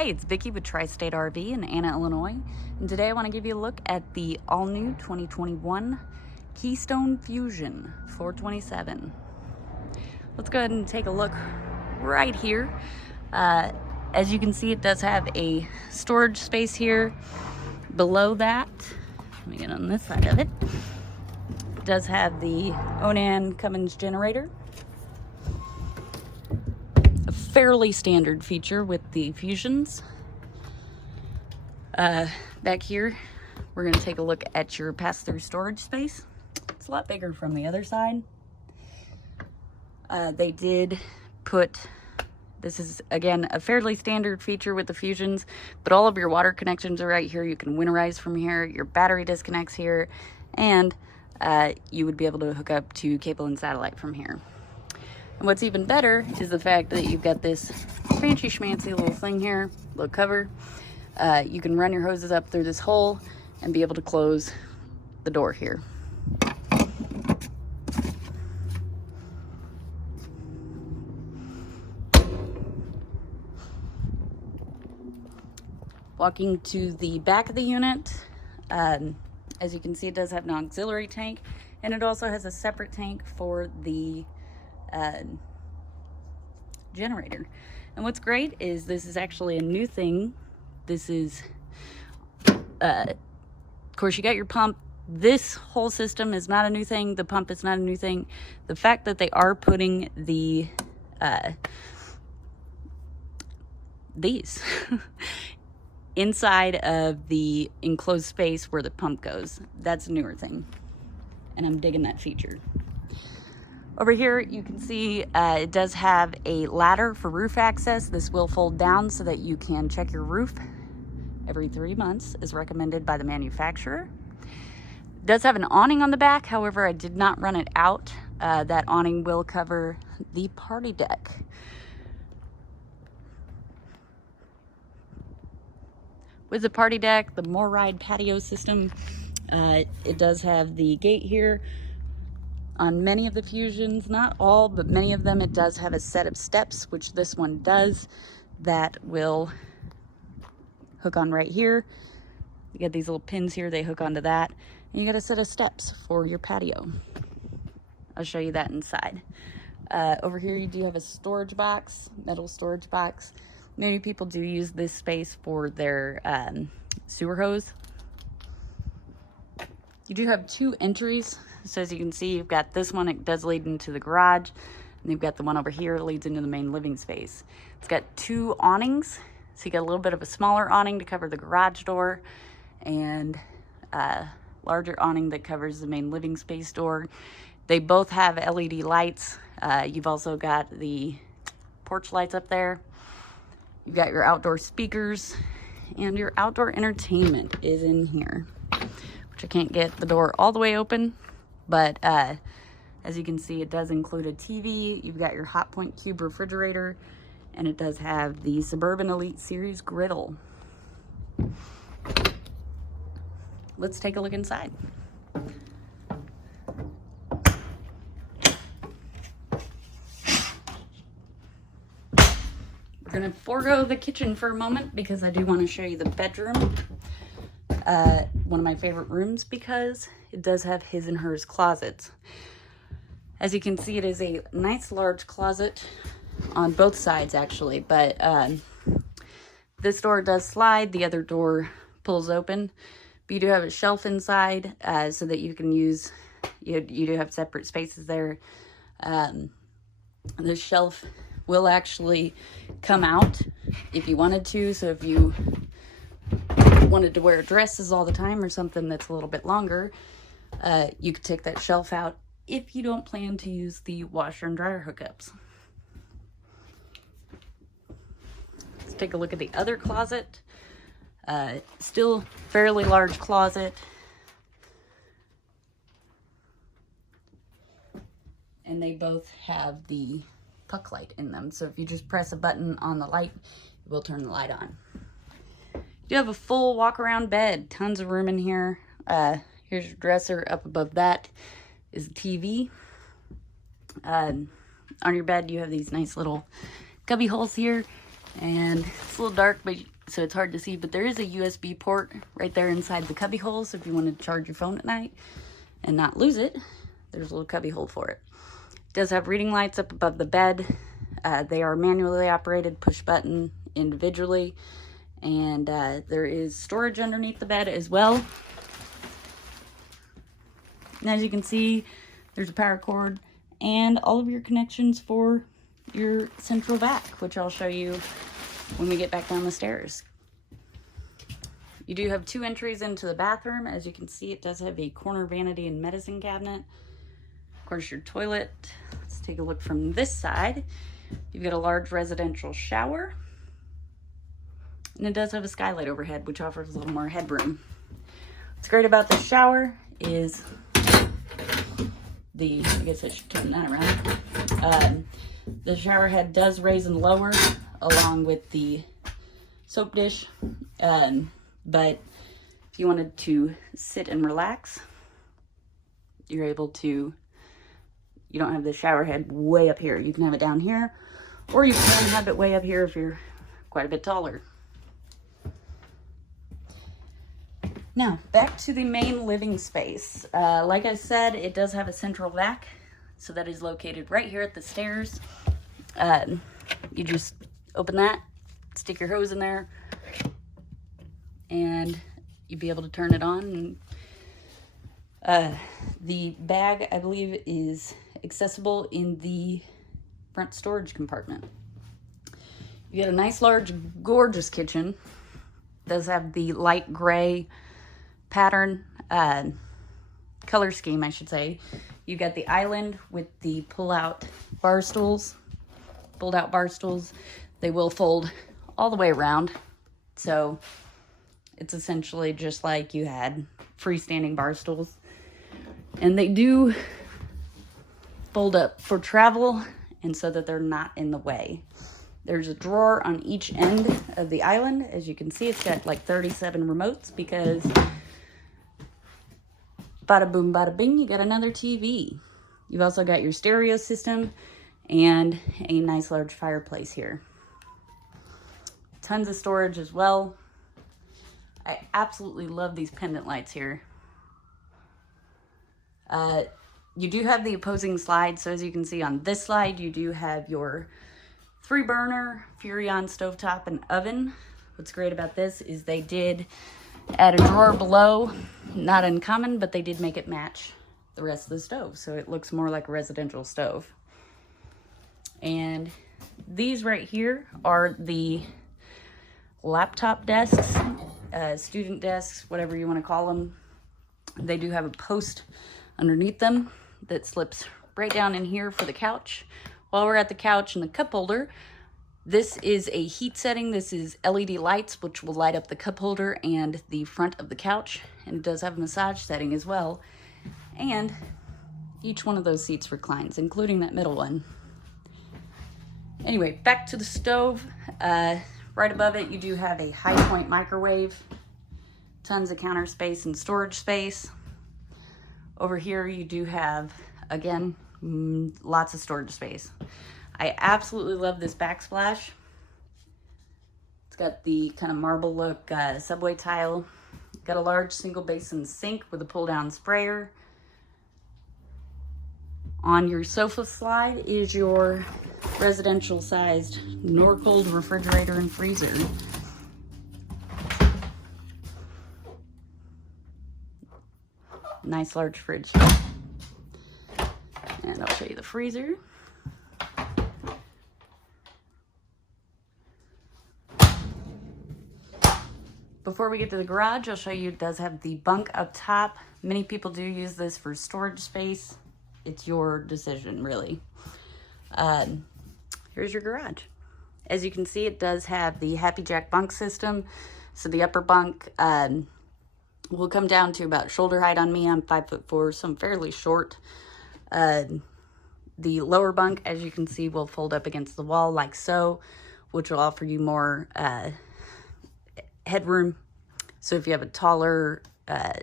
Hey, it's Vicki with Tri-State RV in Anna, Illinois, and today I want to give you a look at the all-new 2021 Keystone Fuzion 427. Let's go ahead and take a look right here. As you can see, it does have a storage space here. Below that, let me get on this side of it, it does have the Onan Cummins generator. A fairly standard feature with the Fuzions. Back here, we're going to take a look at your pass-through storage space. It's a lot bigger from the other side. They did put, this is again a fairly standard feature with the Fuzions, but all of your water connections are right here. You can winterize from here, your battery disconnects here, and you would be able to hook up to cable and satellite from here. And what's even better is the fact that you've got this fancy schmancy little thing here, little cover. You can run your hoses up through this hole and be able to close the door here. Walking to the back of the unit, as you can see, it does have an auxiliary tank, and it also has a separate tank for the generator. And what's great is this is actually a new thing. This is, of course, you got your pump. This whole system is not a new thing. The pump is not a new thing. The fact that they are putting the these inside of the enclosed space where the pump goes, that's a newer thing, and I'm digging that feature. Over here, you can see it does have a ladder for roof access. This will fold down so that you can check your roof every 3 months, as recommended by the manufacturer. It does have an awning on the back. However, I did not run it out. That awning will cover the party deck. With the party deck, the More Ride patio system, it does have the gate here. On many of the Fuzions, not all, but many of them, it does have a set of steps, which this one does, that will hook on right here. You get these little pins here, they hook onto that. And you got a set of steps for your patio. I'll show you that inside. Over here, you do have a storage box, metal storage box. Many people do use this space for their sewer hose. You do have two entries. So as you can see, you've got this one, it does lead into the garage, and you've got the one over here, it leads into the main living space. It's got two awnings, so you got a little bit of a smaller awning to cover the garage door, and a larger awning that covers the main living space door. They both have LED lights. You've also got the porch lights up there. You've got your outdoor speakers, and your outdoor entertainment is in here, which I can't get the door all the way open. But as you can see, it does include a TV. You've got your Hotpoint Cube refrigerator, and it does have the Suburban Elite Series griddle. Let's take a look inside. We're gonna forego the kitchen for a moment because I do want to show you the bedroom. One of my favorite rooms because it does have his and hers closets. As you can see, it is a nice large closet on both sides actually, but this door does slide, the other door pulls open, but you do have a shelf inside so that you can use, you do have separate spaces there. The shelf will actually come out if you wanted to, so if you wanted to wear dresses all the time or something that's a little bit longer, you could take that shelf out if you don't plan to use the washer and dryer hookups. Let's take a look at the other closet. Still fairly large closet. And they both have the puck light in them. So if you just press a button on the light, it will turn the light on. You have a full walk-around bed, tons of room in here. Here's your dresser. Up above that is the TV. On your bed, you have these nice little cubby holes here. And it's a little dark, but so it's hard to see, but there is a USB port right there inside the cubby hole. So if you want to charge your phone at night and not lose it, there's a little cubby hole for it. It does have reading lights up above the bed. They are manually operated, push button individually. And there is storage underneath the bed as well. And as you can see, there's a power cord and all of your connections for your central vac, which I'll show you when we get back down the stairs. You do have 2 entries into the bathroom. As you can see, it does have a corner vanity and medicine cabinet. Of course, your toilet. Let's take a look from this side. You've got a large residential shower. And it does have a skylight overhead, which offers a little more headroom. What's great about this shower is I guess I should turn that around. The shower head does raise and lower along with the soap dish. But if you wanted to sit and relax, you're able to, you don't have the shower head way up here. You can have it down here, or you can have it way up here if you're quite a bit taller. Now, back to the main living space. Like I said, it does have a central vac, so that is located right here at the stairs. You just open that, stick your hose in there, and you'd be able to turn it on. The bag, I believe, is accessible in the front storage compartment. You get a nice, large, gorgeous kitchen. It does have the light gray pattern, color scheme, I should say. You got the island with the pull-out bar stools, fold-out bar stools. They will fold all the way around, so it's essentially just like you had freestanding bar stools. And they do fold up for travel and so that they're not in the way. There's a drawer on each end of the island. As you can see, it's got like 37 remotes because bada boom, bada bing, you got another TV. You've also got your stereo system and a nice large fireplace here. Tons of storage as well. I absolutely love these pendant lights here. You do have the opposing slide. So as you can see on this slide, you do have your 3-burner Furrion stovetop and oven. What's great about this is they did add a drawer below. Not uncommon, but they did make it match the rest of the stove, so it looks more like a residential stove. And these right here are the laptop desks, student desks, whatever you want to call them. They do have a post underneath them that slips right down in here for the couch. While we're at the couch and the cup holder, this is a heat setting. This is LED lights, which will light up the cup holder and the front of the couch. And it does have a massage setting as well. And each one of those seats reclines, including that middle one. Anyway, back to the stove. Right above it, you do have a high point microwave. Tons of counter space and storage space. Over here, you do have, again, lots of storage space. I absolutely love this backsplash. It's got the kind of marble look subway tile. Got a large single basin sink with a pull down sprayer. On your sofa slide is your residential sized Norcold refrigerator and freezer. Nice large fridge. And I'll show you the freezer. Before we get to the garage, I'll show you it does have the bunk up top. Many people do use this for storage space. It's your decision, really. Here's your garage. As you can see, it does have the Happy Jack bunk system. So the upper bunk will come down to about shoulder height on me. I'm 5'4", so I'm fairly short. The lower bunk, as you can see, will fold up against the wall like so, which will offer you more headroom. So if you have a taller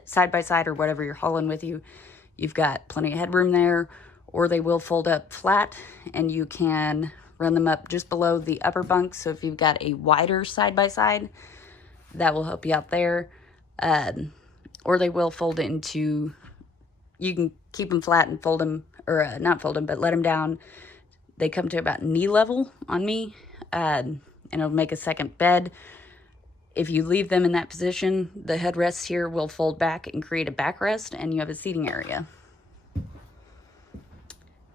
side-by-side or whatever you're hauling with you, you've got plenty of headroom there. Or they will fold up flat and you can run them up just below the upper bunk. So if you've got a wider side-by-side, that will help you out there. Or they will fold into, you can keep them flat and fold them, or not fold them, but let them down. They come to about knee level on me, and it'll make a second bed. If you leave them in that position, the headrests here will fold back and create a backrest, and you have a seating area.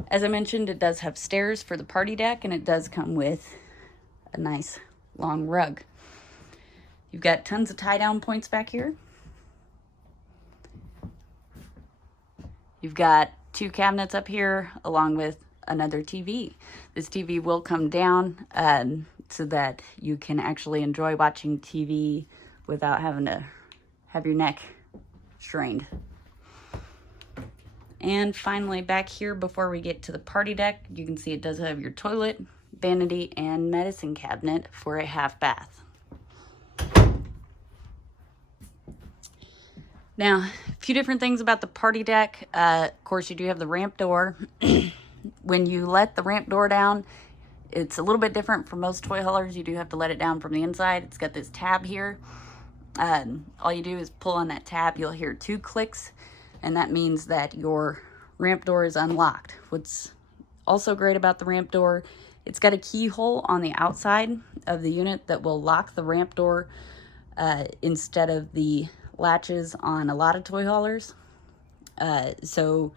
As I mentioned, it does have stairs for the party deck, and it does come with a nice long rug. You've got tons of tie-down points back here. You've got 2 cabinets up here, along with another TV. This TV will come down so that you can actually enjoy watching TV without having to have your neck strained. And finally, back here, before we get to the party deck, you can see it does have your toilet, vanity, and medicine cabinet for a half bath. Now, a few different things about the party deck. Of course, you do have the ramp door. When you let the ramp door down, it's a little bit different from most toy haulers. You do have to let it down from the inside. It's got this tab here. All you do is pull on that tab. You'll hear 2 clicks, and that means that your ramp door is unlocked. What's also great about the ramp door, it's got a keyhole on the outside of the unit that will lock the ramp door instead of the latches on a lot of toy haulers. So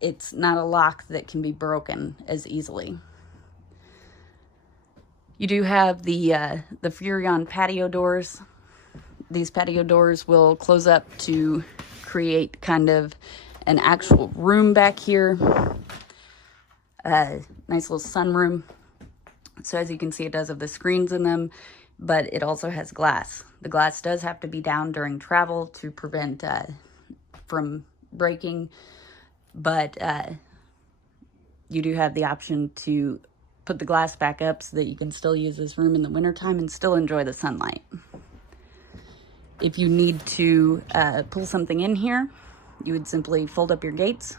it's not a lock that can be broken as easily. You do have the Fuzion patio doors. These patio doors will close up to create kind of an actual room back here. Nice little sunroom. So as you can see, it does have the screens in them, but it also has glass. The glass does have to be down during travel to prevent from breaking, but you do have the option to put the glass back up so that you can still use this room in the wintertime and still enjoy the sunlight. If you need to pull something in here, you would simply fold up your gates,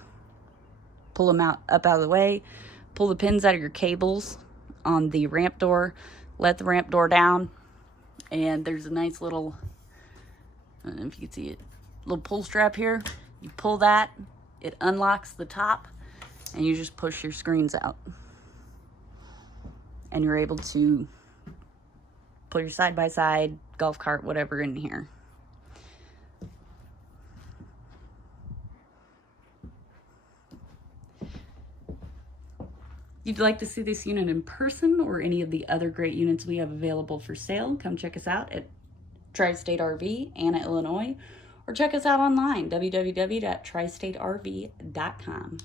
pull them up out of the way, pull the pins out of your cables on the ramp door, let the ramp door down, and there's a nice little, I don't know if you can see it, little pull strap here. You pull that, it unlocks the top, and you just push your screens out. And you're able to put your side-by-side, golf cart, whatever in here. If you'd like to see this unit in person or any of the other great units we have available for sale, come check us out at Tri-State RV, Anna, Illinois, or check us out online, www.tristaterv.com.